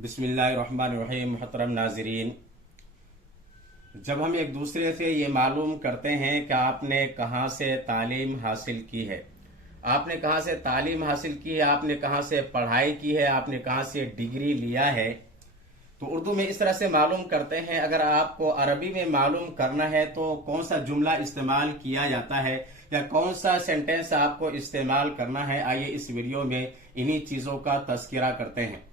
बिस्मिल्लाहिर्रहमानिर्रहीम। मुहतरम नाज़रीन, जब हम एक दूसरे से ये मालूम करते हैं कि आपने कहाँ से तालीम हासिल की है, आपने कहाँ से तालीम हासिल की है, आपने कहाँ से पढ़ाई की है, आपने कहाँ से डिग्री लिया है, तो उर्दू में इस तरह से मालूम करते हैं। अगर आपको अरबी में मालूम करना है तो कौन सा जुमला इस्तेमाल किया जाता है या कौन सा सेंटेंस आपको इस्तेमाल करना है, आइए इस वीडियो में इन्हीं चीज़ों का तज़किरा करते हैं।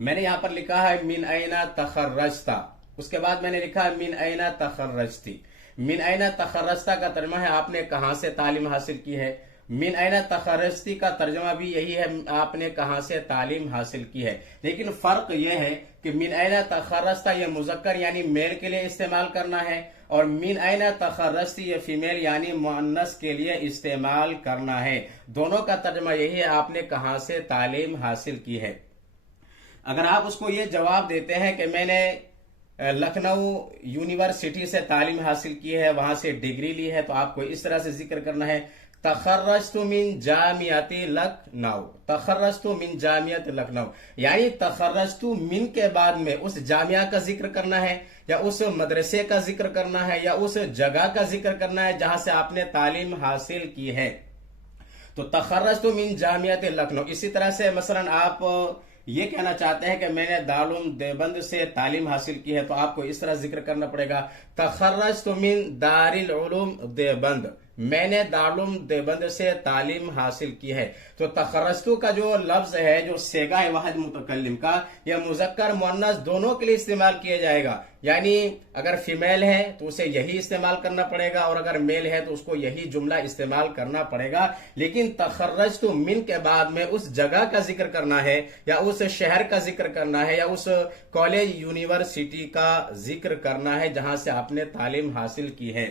मैंने यहां पर लिखा है मिन ऐना तखर्रजता, उसके बाद मैंने लिखा है मिन ऐना तखर्रजती। मिन ऐना तखर्रजता का तर्जुमा है आपने कहां से तालीम हासिल की है। मिन ऐना तखर्रजती का तर्जुमा भी यही है, आपने कहां से तालीम हासिल की है। लेकिन फर्क यह है कि मिन ऐना तखर्रजता यह मुजक्कर यानी मेल के लिए इस्तेमाल करना है और मिन ऐना तखर्रजती यह फीमेल यानी मुअन्नस के लिए इस्तेमाल करना है। दोनों का तर्जुमा यही है, आपने कहां से तालीम हासिल की है। अगर आप उसको ये जवाब देते हैं कि मैंने लखनऊ यूनिवर्सिटी से तालीम हासिल की है, वहां से डिग्री ली है, तो आपको इस तरह से जिक्र करना है तखर्रजतु मिन जामियाती लखनऊ। तखर्रजतु मिन जामियात लखनऊ यानी तखर्रजतु मिन के बाद में उस जामिया का जिक्र करना है या उस मदरसे का जिक्र करना है या उस जगह का जिक्र करना है जहां से आपने तालीम हासिल की है। तो तखर्रजतु मिन जामियात लखनऊ। इसी तरह से मसलन आप ये कहना चाहते हैं कि मैंने दारुल देवबंद से तालीम हासिल की है, तो आपको इस तरह जिक्र करना पड़ेगा तखर्रजतु मिन दारिल उलूम देवबंद, मैंने दारुल देवबंद से तालीम हासिल की है। तो तखर्रजतु का जो लफ्ज है, जो सेगा है वाहिद मुतकल्लिम का, यह मुजक्कर मुअन्नस दोनों के लिए इस्तेमाल किया जाएगा। यानी अगर फीमेल है तो उसे यही इस्तेमाल करना पड़ेगा और अगर मेल है तो उसको यही जुमला इस्तेमाल करना पड़ेगा। लेकिन तखर्रजतु मिन के बाद में उस जगह का जिक्र करना है या उस शहर का जिक्र करना है या उस कॉलेज यूनिवर्सिटी का जिक्र करना है जहां से आपने तालीम हासिल की है।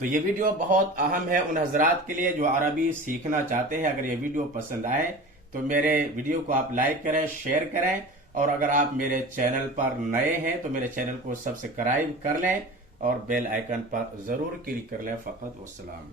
तो ये वीडियो बहुत अहम है उन हजरात के लिए जो अरबी सीखना चाहते हैं। अगर ये वीडियो पसंद आए तो मेरे वीडियो को आप लाइक करें, शेयर करें, और अगर आप मेरे चैनल पर नए हैं तो मेरे चैनल को सब्सक्राइब कर लें और बेल आइकन पर जरूर क्लिक कर लें। फकत वस्सलाम।